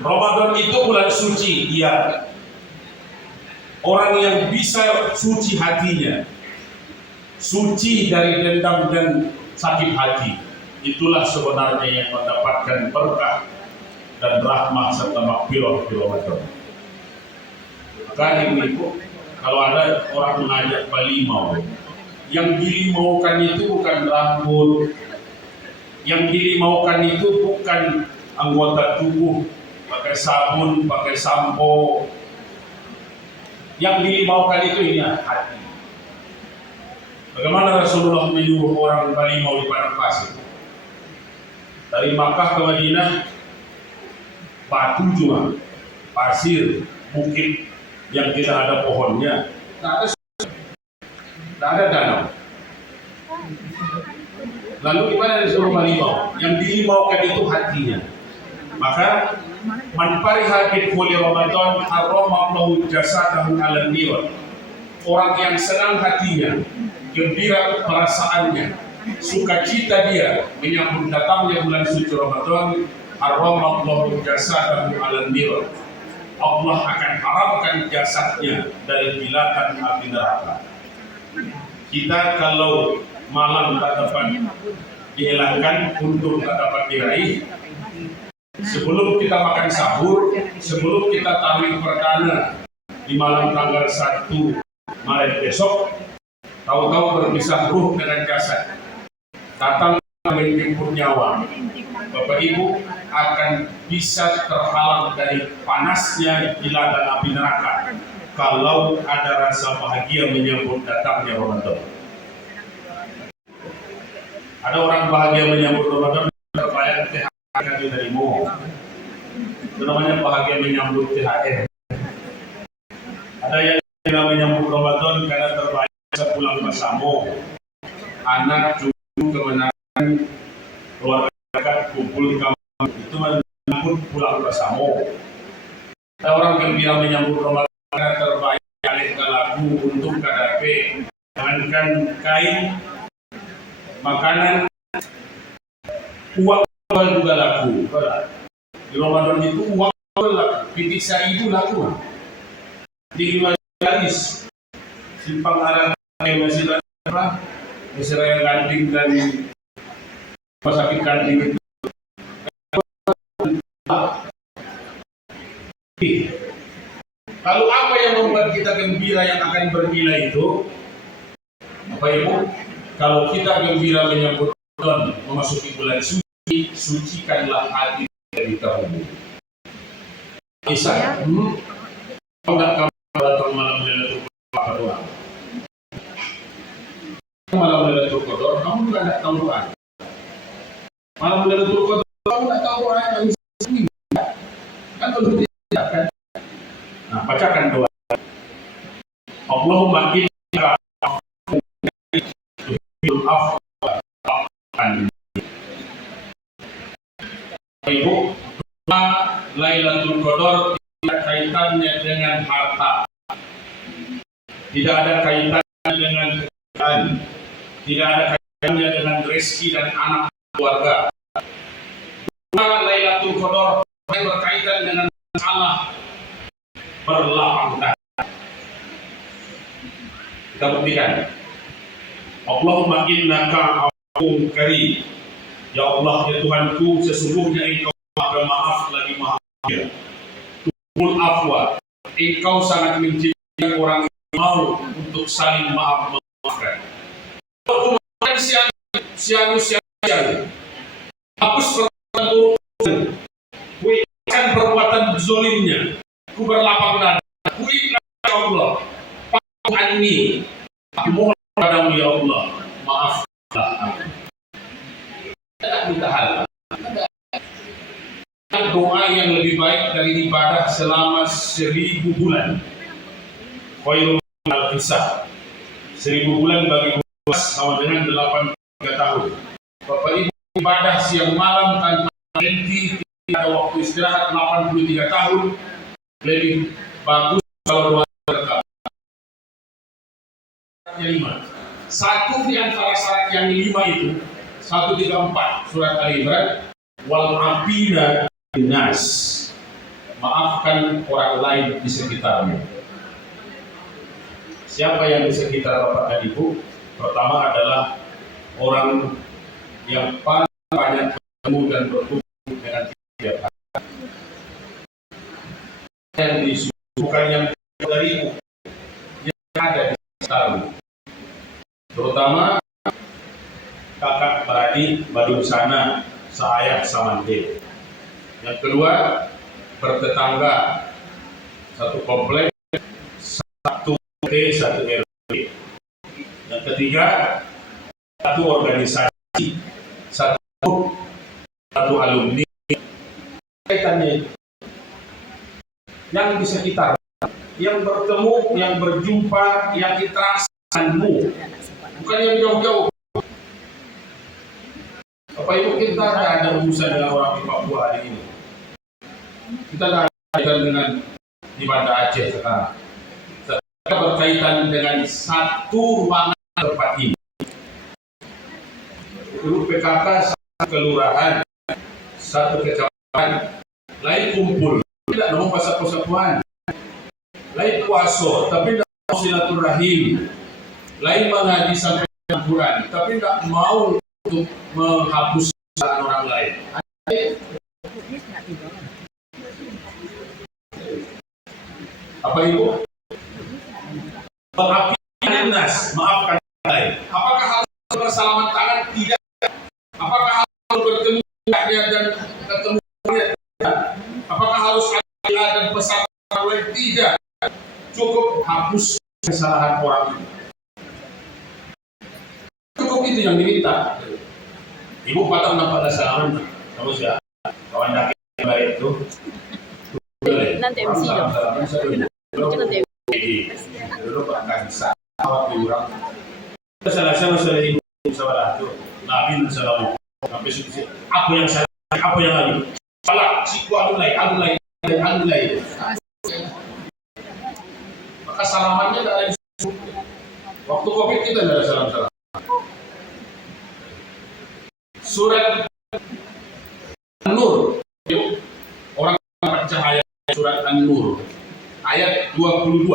Ramadan itu bulan suci, iya. Orang yang bisa suci hatinya, suci dari dendam dan sakit hati, itulah sebenarnya yang mendapatkan berkah dan rahmat serta makfirah di Ramadan. Maka ibu-ibu, kalau ada orang mengajak balimau, yang dilimaukan itu bukan rambut, yang dilimaukan itu bukan anggota tubuh, pakai sabun, pakai sampo. Yang dilimaukan itu ini hati. Bagaimana Rasulullah menyuruh orang balimau di padang pasir? Dari Makkah ke Madinah, batu cuma, pasir, bukit yang tidak ada pohonnya, tidak ada danau. Lalu gimana disuruh balimau? Yang dilimaukan itu hatinya. Maka man fariha bi Ramadan harramallahu jasadahu 'alan nar. Orang yang senang hatinya, gembira perasaannya, sukacita dia menyambut datangnya bulan suci Ramadan, harramallahu jasadahu 'alan nar. Allah akan haramkan jasadnya dari bilatan api neraka. Kita kalau malam tak dapat dihilangkan, untuk tak dapat diraih, sebelum kita makan sahur, sebelum kita tahlil perdana di malam tanggal 1 Maret besok, tahu-tahu berpisah ruh dengan jasad, datang menjemput nyawa. Bapak Ibu akan bisa terhalang dari panasnya jilatan api neraka kalau ada rasa bahagia menyambut datangnya Ramadan. Ada orang bahagia menyambut Ramadan terbayar THR dari Mo. Itu namanya bahagia menyambut THR. Ada yang menyambut Ramadan karena terbayar bisa pulang bersama anak, cucu, kemenangan, keluarga dekat, kumpul kamu, itu menyambut pulang bersama. Ada orang gembira menyambut Ramadan karena terbayar alih ke lagu untuk KDP, jangankan kain, makanan, uang juga laku. Di Ramadan itu uang laku, pitik itu laku. Di majalis simpang arang masih apa? Masih raya Gading dan rumah sakit Gading itu. Lalu apa yang membuat kita gembira yang akan bernilai itu? Bapak Ibu, kalau kita gembira menyambut Ramadan, memasuki bulan suci, sucikanlah hati dari terhubung. Bisa, enggak kamu datang malam Lailatul Qadar doang. Malam Lailatul Qadar, kamu juga tidak tahu doa. Malam Lailatul Qadar, kamu tidak tahu doa yang sendiri. Kan perlu tidak kan? Nah, bacakan doa. Allahumma innaka tuhibbul afwa Ibu, doa Lailatul Qadar tidak kaitannya dengan harta, tidak ada kaitannya dengan kekayaan, tidak ada kaitannya dengan rezeki dan anak keluarga. Doa Lailatul Qadar berkaitan dengan masalah berlapang dada. Kita buktikan. Allahumma innaka afuwwun karim. Ya Allah, ya Tuhanku, sesungguhnya Engkau Maha Maaf lagi Maha Mulia. Tuhul afwa, Engkau sangat mencintai orang yang mau untuk saling maaf memaafkan. Aku maafkan sianu, hapus perbuatan buruk, kuikhlaskan perbuatan zolimnya, ku berlapang dada, ku ikhlas ya Allah, patuh anni, aku mohon padamu ya Allah, maafkanlah aku. Tidak minta hal. Doa yang lebih baik dari ibadah selama 1000 bulan. Khairul al-Fisah. 1000 bulan bagi puasa sama dengan 83 tahun. Bapak Ibu, ibadah siang malam tanpa berhenti, tidak ada waktu istirahat 83 tahun. Lebih bagus kalau doa rekam. Yang 5. Satu di antara syarat yang 5 itu 134 surat Al-Imran, wal afina nas. maafkan orang lain di sekitarmu. Siapa yang di sekitar Bapak dan Ibu? Pertama adalah orang yang paling banyak bertemu dan berhubung dengan tiap hari. Yang disuruh bukan yang darimu, yang ada di sekitarmu. Terutama kakak beradik badung sana, seayah samante. Yang kedua, bertetangga, satu komplek, satu RT, satu RW. Yang ketiga, satu organisasi, satu alumni. Kaitannya yang di sekitar, yang bertemu, yang berjumpa, yang interaksimu, bukan yang jauh-jauh. Bapak Ibu, kita tidak ada urusan dengan orang di Papua hari ini. Kita tidak ada kaitan dengan di Banda Aceh sekarang. Kita berkaitan dengan satu ruangan tempat ini. Dulu PKK satu kelurahan, satu kecamatan, lain kumpul, tidak mau persatuan, lain puasa, tapi tidak mau silaturahim, lain mengaji sampai Al-Quran, tapi tidak mau untuk menghapuskan orang lain. Apa itu? Mengapikan nas, maafkan orang lain. Apakah harus bersalaman tangan? Tidak. Apakah harus bertemu dan ketemu? Tidak. Apakah harus ada dan pesan orang lain? Tidak. Cukup hapus kesalahan orang itu. Cukup itu yang diminta. Ibu patah nampak salaman, kamu siapa? Kawan daki yang baik itu. Nanti MC dong. Nanti dulu bahkan awak diurang. Salah ibu salah itu. Nabi sallallahu sampai sini. Apa yang salah? Apa yang lagi? Salah. Siku anu lain. Maka salamannya tidak ada di situ. Waktu Covid kita tidak ada salam-salam. Surat An-Nur, orang percaya surat An-Nur ayat 22.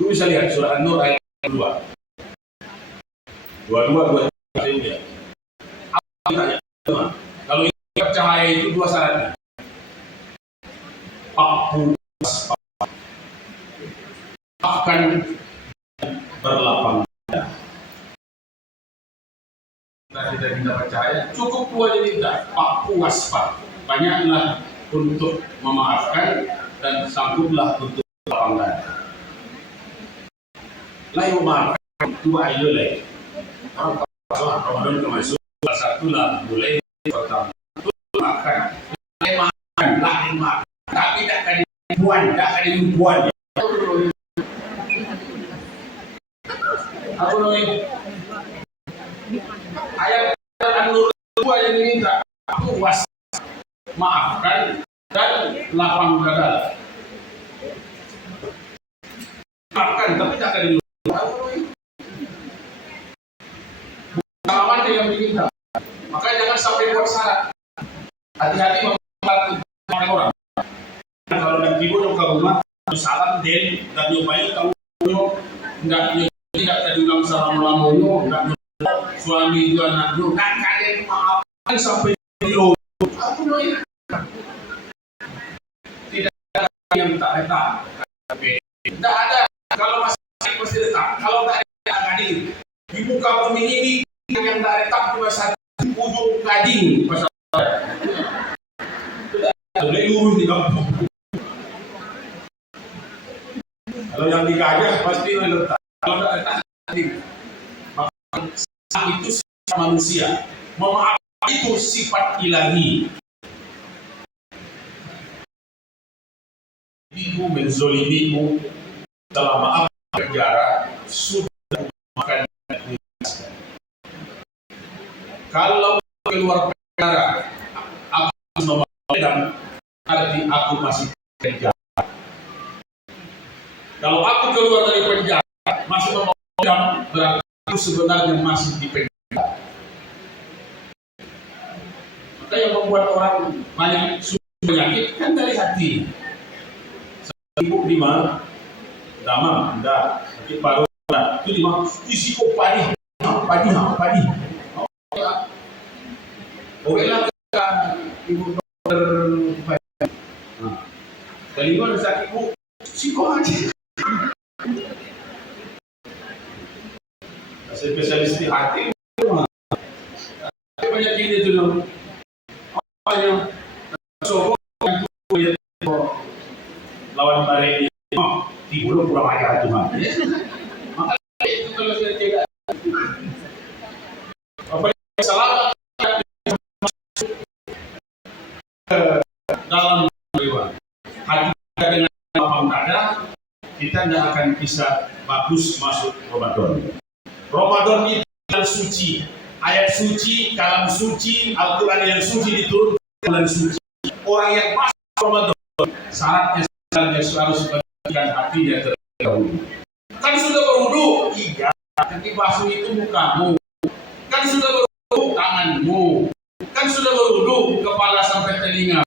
Lu bisa lihat surat An-Nur ayat 22. 22 ya. Apa ditanya? Kalau percaya itu dua syaratnya. Akan berlapang dada. Kita tidak percaya, cukup dua diminta, Pak waspa, banyaklah untuk memaafkan dan sangguplah untuk lapang dada. Lain memaafkan dua ayo lain. Orang Ramadan termasuk salah satu lah boleh pertama. Makan, lain makan, tapi tak ada ribuan. Apa namanya? Ayat An-Nur 2 yang diminta, aku maafkan dan lapang dada. Maafkan, tapi tak ada di luar. Bukan yang diminta. Makanya jangan sampai buat syarat. Hati-hati membantu orang-orang. Kalau nanti ibu ke rumah, salam dan nyobain kamu tidak diulang salam lamonyo, tidak suami itu anak lu kan kalian maafkan sampai kilo. Aku loh tidak ada yang tak letak. Tidak ada. Kalau masih pasti letak. Kalau tak ada gading di muka bumi ini yang tak letak cuma satu ujung gading pasal. Tidak boleh lurus di kampung. Kalau yang digajah pasti letak. Kalau tak letak gading. Itu sifat manusia, memaafkan itu sifat ilahi. Ibu menzolimimu telah maaf penjara sudah makan. Kalau keluar penjara, aku memaafkan arti aku masih penjara. Kalau aku keluar dari penjara masih memaafkan berarti aku sebenarnya masih di penjara. Maka yang membuat orang banyak sudah penyakit kan dari hati. Sibuk lima, damam, enggak, sakit paru, enggak. Itu lima, risiko padi. Okelah kita ibu dokter. Kelima sakit ibu, risiko aja. Spesialis di hati, banyak ini dulu. Banyak lawan bareng di bulu kurang ajar Tuhan. Makanya itu kalau saya tidak apa selamat dalam jiwa hati kita dengan paham ada, kita tidak akan bisa bagus masuk Ramadan. Ramadan itu bulan suci, ayat suci, kalam suci, Al-Quran yang suci diturunkan bulan suci. Orang yang masuk Ramadan syaratnya harus membersihkan hatinya terlebih dahulu. Kan sudah berwudu, iya. Nanti basuh itu mukamu. Kan sudah berwudu tanganmu. Kan sudah berwudu kepala sampai telinga.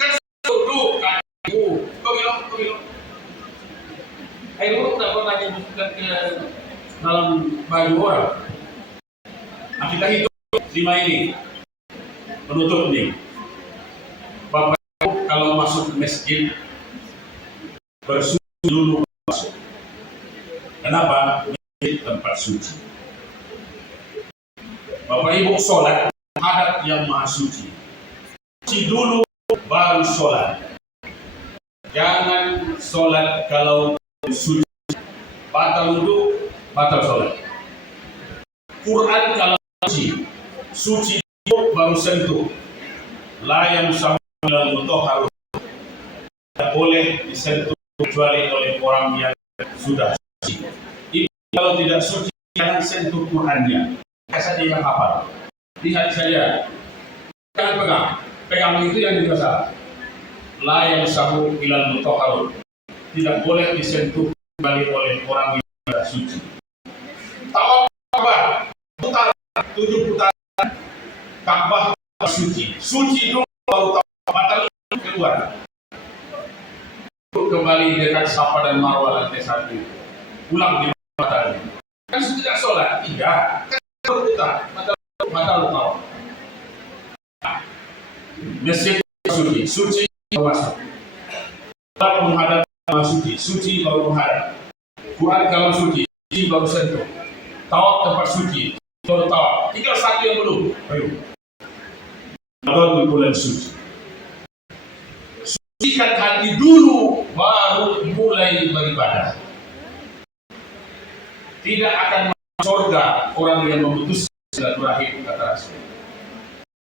Kan sudah berwudu kakimu. Kau bilang. Air wudhu tak pernah dibutuhkan ke dalam baju orang. Nah, kita hitung 5 ini. Penutup nih. Bapak kalau masuk ke masjid bersuci dulu masuk. Kenapa? Masjid tempat suci. Bapak Ibu sholat menghadap yang maha suci. Suci dulu baru sholat. Jangan sholat kalau suci. Batal wudhu, batal sholat. Quran kalau suci dulu baru sentuh. La yamsahu ilal mutahharun. Tidak boleh disentuh kecuali oleh orang yang sudah suci. Ini kalau tidak suci jangan sentuh Qurannya. Saja yang hafal. Lihat saja. Jangan pegang itu yang dibaca. La yamsahu ilal mutahharun. Tidak boleh disentuh kecuali oleh orang yang sudah suci. Tawaf Ka'bah, putar 7 putaran Ka'bah suci. Suci dulu baru tawaf, batal keluar. Kembali dekat Safa dan Marwah lantai 1. Pulang di batal. Kan sudah sholat? Tidak. Kan berputar, batal tawaf. Masjid suci baru masuk. Sholat menghadap suci baru menghadap. Quran kalau suci baru sentuh. Tawaf tempat suci baru tawaf. Tinggal satu yang belum. Ayo. Ramadan bulan suci. Sucikan hati dulu baru mulai beribadah. Tidak akan masuk surga orang yang memutuskan silaturahim kata Rasul.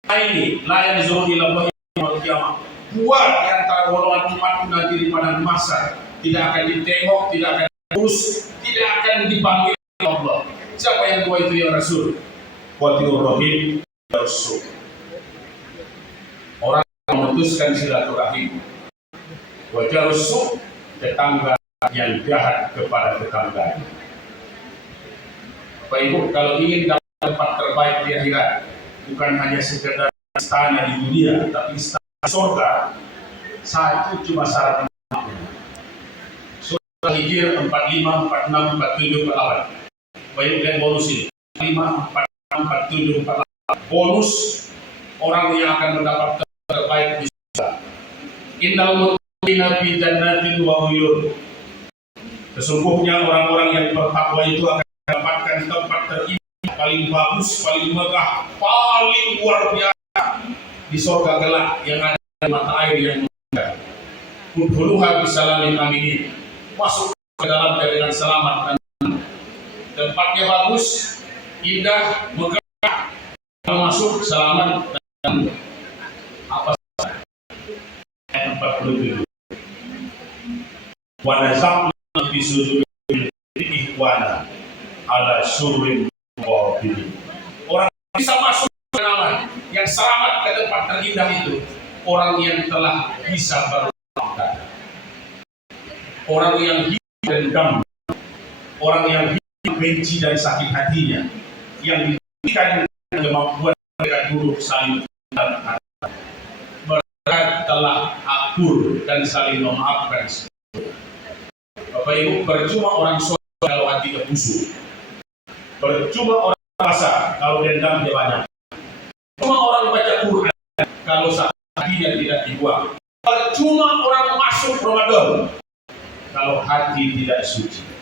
Ini layan zuhur ila Allah yaumil qiyamah. Buat di antara golongan umat nanti di padang mahsyar tidak akan ditengok, tidak akan diurus, tidak akan dipanggil Allah. Siapa yang tua itu ya Rasul? Qatilur rahim rasul. Orang yang memutuskan silaturahim. Wajah rasul tetangga yang jahat kepada tetangganya. Bapak Ibu, kalau ingin dapat tempat terbaik di akhirat, bukan hanya sekedar istana di dunia, tapi istana surga, satu cuma syarat. Surga Hijr 45, 46, 47, 48. Baik, lihat bonus ini. 5, 46, 47, 48. Bonus orang yang akan mendapat terbaik di surga. Innal muttaqina fi jannatin wa uyun. Sesungguhnya orang-orang yang bertakwa itu akan mendapatkan tempat terindah, paling bagus, paling megah, paling luar biasa di surga gelap yang ada mata air yang mengalir. Udkhuluha bisalamin aminin. Masuk ke dalam dengan selamat dan tempatnya bagus, indah, megah. Masuk selamat dan apa saja. Ayat 47. Wa nazaqna fi sudurihim ikhwana ala syurrin muqabilin. Orang bisa masuk ke dalam yang selamat ke tempat terindah itu orang yang telah bisa bertobat, orang yang hidup dendam, orang yang hidup benci dan sakit hatinya, yang diberikan kemampuan mereka duduk saling dan mereka adalah akur dan saling memaafkan. Bapak Ibu, percuma orang soleh kalau hatinya busuk, percuma orang puasa kalau dendamnya banyak, percuma orang baca Quran kalau hatinya tidak dibuang, percuma orang masuk Ramadan kalau hati tidak suci.